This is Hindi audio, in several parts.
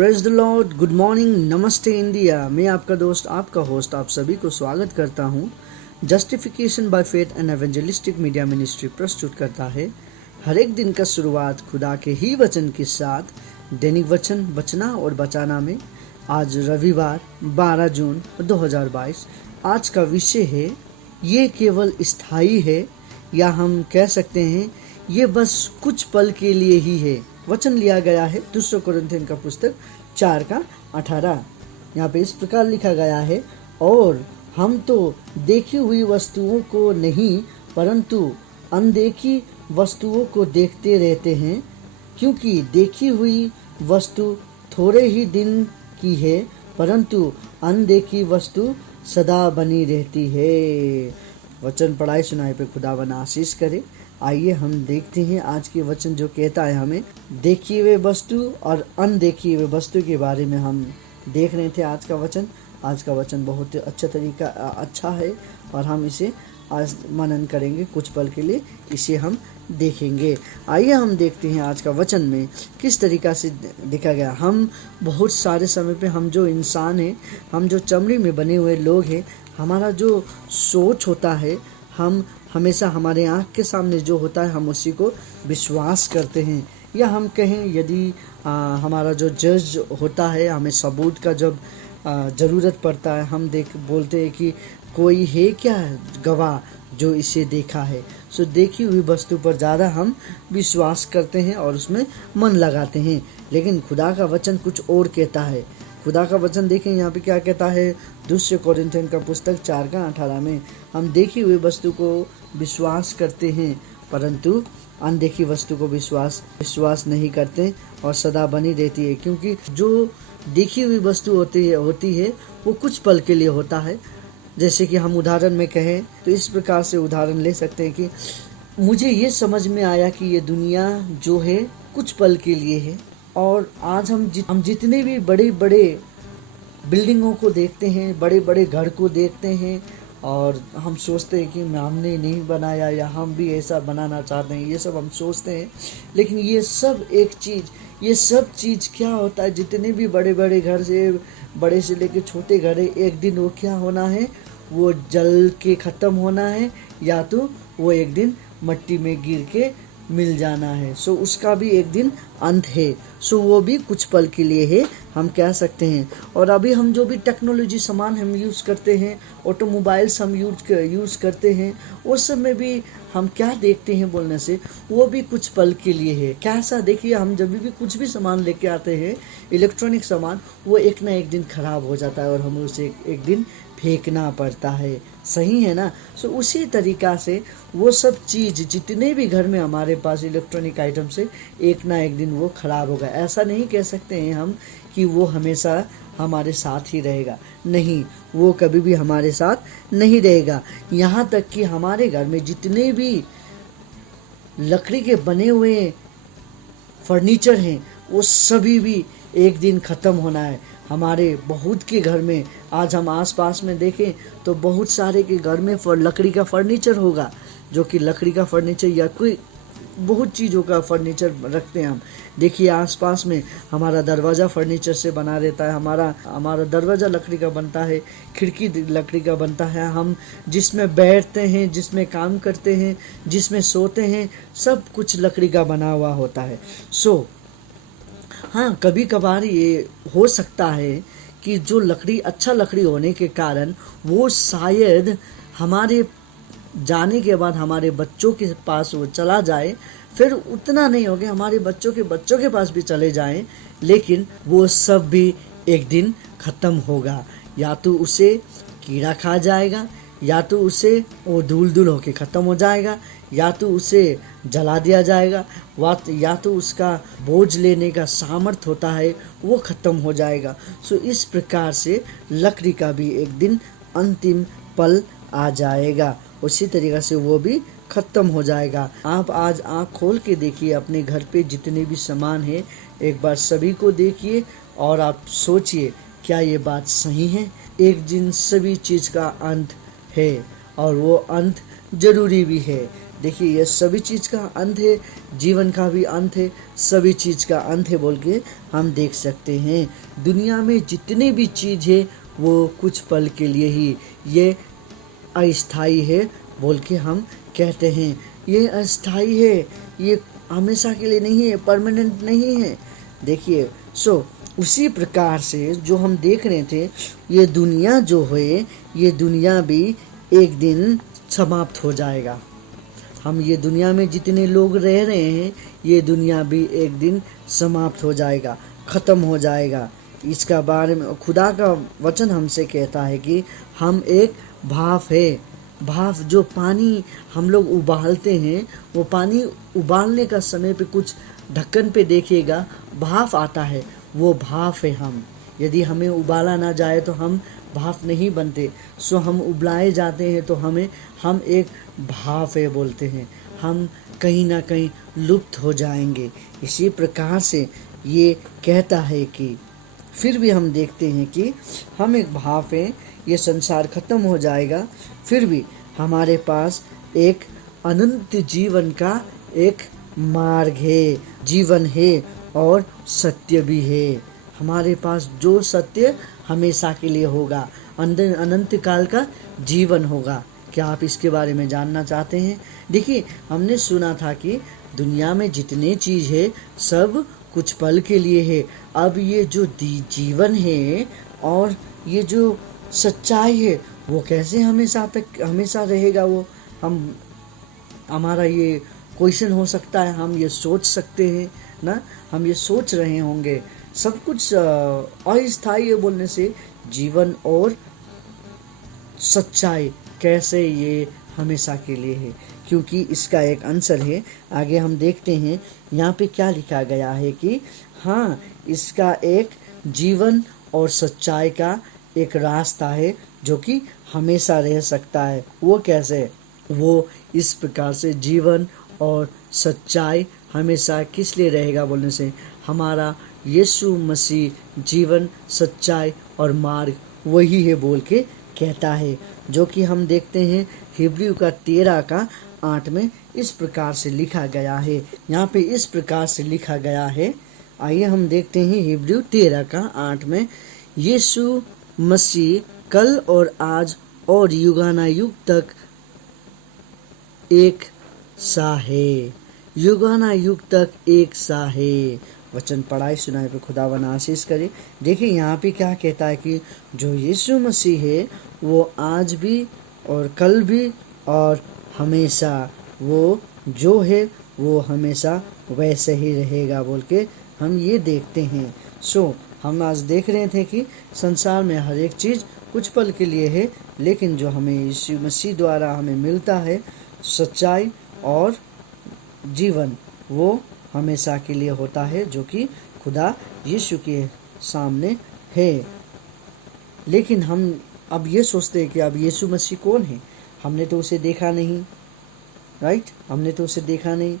Praise the Lord, good morning, नमस्ते इंडिया। मैं आपका दोस्त, आपका होस्ट, आप सभी को स्वागत करता हूँ। Justification by faith and evangelistic media ministry प्रस्तुत करता है हर एक दिन का शुरुआत खुदा के ही वचन के साथ। दैनिक वचन बचना और बचाना में आज रविवार 12 जून 2022। आज का विषय है, ये केवल स्थायी है, या हम कह सकते हैं ये बस कुछ पल के लिए ही है। वचन लिया गया है दूसरा कुरिन्थियों का पुस्तक 4:18। यहाँ पे इस प्रकार लिखा गया है, और हम तो देखी हुई वस्तुओं को नहीं परंतु अनदेखी वस्तुओं को देखते रहते हैं, क्योंकि देखी हुई वस्तु थोड़े ही दिन की है परंतु अनदेखी वस्तु सदा बनी रहती है। वचन पढ़ाई सुनाई पे खुदावन आशीष करे। आइए हम देखते हैं आज के वचन जो कहता है हमें देखी हुए वस्तु और अनदेखी हुए वस्तु के बारे में हम देख रहे थे। आज का वचन बहुत अच्छा है और हम इसे आज मनन करेंगे। कुछ पल के लिए इसे हम देखेंगे। आइए हम देखते हैं आज का वचन में किस तरीक़ा से देखा गया। हम बहुत सारे समय पे हम जो इंसान हैं, हम जो चमड़ी में बने हुए लोग हैं, हमारा जो सोच होता है, हम हमेशा हमारे आँख के सामने जो होता है हम उसी को विश्वास करते हैं। या हम कहें यदि हमारा जो जज होता है, हमें सबूत का जब ज़रूरत पड़ता है, हम बोलते हैं कि कोई है क्या गवाह जो इसे देखा है। सो देखी हुई वस्तु पर ज़्यादा हम विश्वास करते हैं और उसमें मन लगाते हैं। लेकिन खुदा का वचन कुछ और कहता है। खुदा का वचन देखें यहाँ पे क्या कहता है। दूसरे कुरिन्थियों का पुस्तक 4:18 में हम देखी हुई वस्तु को विश्वास करते हैं परंतु अनदेखी वस्तु को विश्वास नहीं करते और सदा बनी रहती है, क्योंकि जो देखी हुई वस्तु होती है वो कुछ पल के लिए होता है। जैसे कि हम उदाहरण में कहें तो इस प्रकार से उदाहरण ले सकते हैं कि मुझे ये समझ में आया कि ये दुनिया जो है कुछ पल के लिए है, और आज हम जितने भी बड़े बड़े बिल्डिंगों को देखते हैं, बड़े बड़े घर को देखते हैं, और हम सोचते हैं कि हमने नहीं बनाया या हम भी ऐसा बनाना चाहते हैं, ये सब हम सोचते हैं। लेकिन ये सब चीज़ क्या होता है, जितने भी बड़े बड़े घर से बड़े से लेके छोटे घर है, एक दिन वो क्या होना है, वो जल के ख़त्म होना है, या तो वो एक दिन मट्टी में गिर के मिल जाना है। सो उसका भी एक दिन अंत है। सो वो भी कुछ पल के लिए है, हम कह सकते हैं। और अभी हम जो भी टेक्नोलॉजी सामान हम यूज़ करते हैं, ऑटोमोबाइल्स हम यूज़ करते हैं, उस सब में भी हम क्या देखते हैं बोलने से वो भी कुछ पल के लिए है। कैसा देखिए, हम जब भी कुछ भी सामान लेके आते हैं, इलेक्ट्रॉनिक सामान, वो एक ना एक दिन ख़राब हो जाता है और हमें उसे एक दिन फेंकना पड़ता है। सही है ना। सो उसी तरीक़ा से वो सब चीज़ जितने भी घर में हमारे पास इलेक्ट्रॉनिक आइटम्स है, एक ना एक दिन वो ख़राब होगा। ऐसा नहीं कह सकते हैं हम कि वो हमेशा हमारे साथ ही रहेगा। नहीं, वो कभी भी हमारे साथ नहीं रहेगा। यहाँ तक कि हमारे घर में जितने भी लकड़ी के बने हुए फर्नीचर हैं, वो सभी भी एक दिन ख़त्म होना है। हमारे बहुत के घर में आज हम आसपास में देखें तो बहुत सारे के घर में लकड़ी का फर्नीचर होगा, जो कि लकड़ी का फर्नीचर या कोई बहुत चीज़ों का फर्नीचर रखते हैं हम। देखिए आसपास में हमारा दरवाज़ा फर्नीचर से बना रहता है, हमारा दरवाज़ा लकड़ी का बनता है, खिड़की लकड़ी का बनता है, हम जिसमें बैठते हैं, जिसमें काम करते हैं, जिसमें सोते हैं, सब कुछ लकड़ी का बना हुआ होता है। सो हाँ, कभी कभार ये हो सकता है कि जो लकड़ी अच्छा लकड़ी होने के कारण वो शायद हमारे जाने के बाद हमारे बच्चों के पास वो चला जाए, फिर उतना नहीं हो गया, हमारे बच्चों के पास भी चले जाएं, लेकिन वो सब भी एक दिन ख़त्म होगा। या तो उसे कीड़ा खा जाएगा, या तो उसे वो धूल होके ख़त्म हो जाएगा, या तो उसे जला दिया जाएगा, या तो उसका बोझ लेने का सामर्थ्य होता है वो ख़त्म हो जाएगा। सो इस प्रकार से लकड़ी का भी एक दिन अंतिम पल आ जाएगा, उसी तरीक़े से वो भी ख़त्म हो जाएगा। आप आज आँख खोल के देखिए, अपने घर पे जितने भी सामान है एक बार सभी को देखिए और आप सोचिए क्या ये बात सही है। एक दिन सभी चीज़ का अंत है और वो अंत ज़रूरी भी है। देखिए ये सभी चीज़ का अंत है, जीवन का भी अंत है, सभी चीज़ का अंत है बोल के हम देख सकते हैं। दुनिया में जितने भी चीज़ है वो कुछ पल के लिए ही ये अस्थाई है बोल के हम कहते हैं। ये अस्थाई है, ये हमेशा के लिए नहीं है, परमानेंट नहीं है। देखिए उसी प्रकार से जो हम देख रहे थे, ये दुनिया जो है, ये दुनिया भी एक दिन समाप्त हो जाएगा। हम ये दुनिया में जितने लोग रह रहे हैं, ये दुनिया भी एक दिन समाप्त हो जाएगा, ख़त्म हो जाएगा। इसका बारे में खुदा का वचन हमसे कहता है कि हम एक भाप है। भाप जो पानी हम लोग उबालते हैं, वो पानी उबालने का समय पे कुछ ढक्कन पे देखिएगा, भाप आता है, वो भाप है हम। यदि हमें उबाला ना जाए तो हम भाप नहीं बनते। हम उबलाए जाते हैं तो हम एक भाप है बोलते हैं, हम कहीं ना कहीं लुप्त हो जाएंगे। इसी प्रकार से ये कहता है कि फिर भी हम देखते हैं कि हम एक भाप हैं, ये संसार खत्म हो जाएगा, फिर भी हमारे पास एक अनंत जीवन का एक मार्ग है, जीवन है और सत्य भी है। हमारे पास जो सत्य हमेशा के लिए होगा, अनंत काल का जीवन होगा। क्या आप इसके बारे में जानना चाहते हैं? देखिए, हमने सुना था कि दुनिया में जितने चीज़ है सब कुछ पल के लिए है। अब ये जो जीवन है और ये जो सच्चाई है वो कैसे हमेशा रहेगा? वो हमारा ये क्वेश्चन हो सकता है, हम ये सोच सकते हैं ना, हम ये सोच रहे होंगे। सब कुछ अस्थायी है बोलने से जीवन और सच्चाई कैसे ये हमेशा के लिए है? क्योंकि इसका एक आंसर है। आगे हम देखते हैं यहाँ पे क्या लिखा गया है कि हाँ, इसका एक जीवन और सच्चाई का एक रास्ता है जो कि हमेशा रह सकता है। वो कैसे? वो इस प्रकार से जीवन और सच्चाई हमेशा किस लिए रहेगा बोलने से, हमारा यीशु मसीह जीवन, सच्चाई और मार्ग वही है बोल के कहता है। जो कि हम देखते हैं हिब्रू का 13:8 में इस प्रकार से लिखा गया है। यहाँ पे इस प्रकार से लिखा गया है, आइए हम देखते हैं हिब्रू 13:8 में, यीशु मसीह कल और आज और युगानायुग तक एक सा है, युगानायुग तक एक सा है। वचन पढ़ाई सुनाए पे खुदावन आशीष करे। देखिए यहाँ पे क्या कहता है कि जो यीशु मसीह है वो आज भी और कल भी और हमेशा वो जो है वो हमेशा वैसे ही रहेगा बोल के हम ये देखते हैं। हम आज देख रहे थे कि संसार में हर एक चीज़ कुछ पल के लिए है, लेकिन जो हमें यीशु मसीह द्वारा हमें मिलता है, सच्चाई और जीवन, वो हमेशा के लिए होता है, जो कि खुदा यीशु के सामने है। लेकिन हम अब ये सोचते हैं कि अब यीशु मसीह कौन है? हमने तो उसे देखा नहीं, राइट? हमने तो उसे देखा नहीं।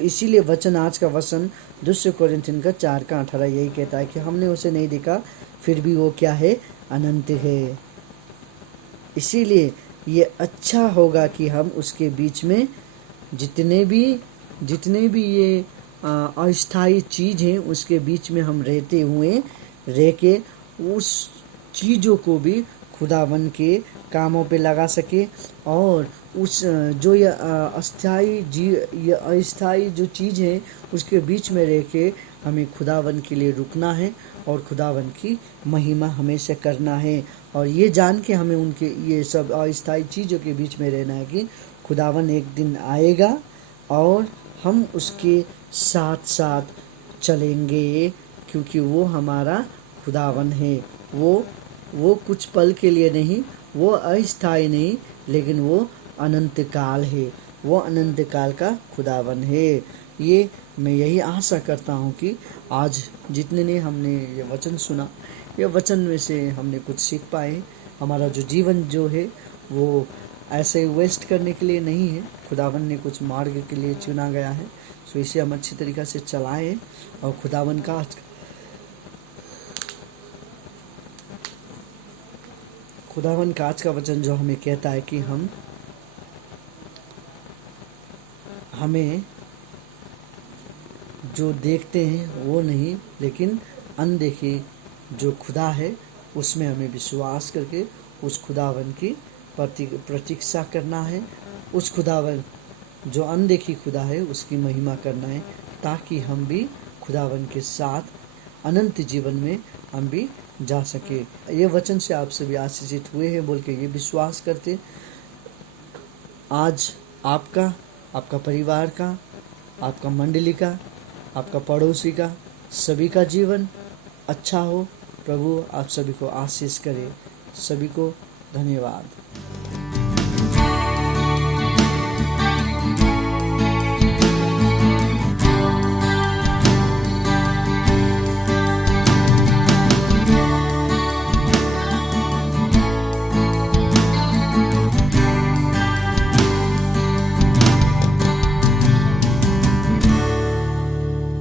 इसीलिए वचन, आज का वचन 2 कोरिन्थियन का 4:18 यही कहता है कि हमने उसे नहीं देखा, फिर भी वो क्या है? अनंत है। इसीलिए ये अच्छा होगा कि हम उसके बीच में जितने भी ये अस्थायी चीज़ हैं उसके बीच में हम रहते हुए रह के उस चीज़ों को भी खुदावन के कामों पे लगा सके, और उस जो ये अस्थायी जो चीज़ है उसके बीच में रह के हमें खुदावन के लिए रुकना है और खुदावन की महिमा हमेशा करना है। और ये जान के हमें उनके ये सब अस्थायी चीज़ों के बीच में रहना है कि खुदावन एक दिन आएगा और हम उसके साथ साथ चलेंगे, क्योंकि वो हमारा खुदावन है। वो कुछ पल के लिए नहीं, वो अस्थायी नहीं, लेकिन वो अनंत काल है, वो अनंत काल का खुदावन है। ये मैं यही आशा करता हूँ कि आज जितने ने हमने ये वचन सुना, ये वचन में से हमने कुछ सीख पाए। हमारा जो जीवन जो है वो ऐसे वेस्ट करने के लिए नहीं है, खुदावन ने कुछ मार्ग के लिए चुना गया है। इसे हम अच्छी तरीक़ा से चलाएं और खुदावन का आज का वचन जो हमें कहता है कि हम हमें जो देखते हैं वो नहीं, लेकिन अनदेखे जो खुदा है उसमें हमें विश्वास करके उस खुदावन की प्रतीक्षा करना है। उस खुदावन जो अनदेखी खुदा है उसकी महिमा करना है, ताकि हम भी खुदावन के साथ अनंत जीवन में हम भी जा सके। ये वचन से आप सभी आशीषित हुए हैं बोल के ये विश्वास करते, आज आपका, आपका परिवार का, आपका मंडली का, आपका पड़ोसी का, सभी का जीवन अच्छा हो। प्रभु आप सभी को आशीष करे। सभी को धन्यवाद।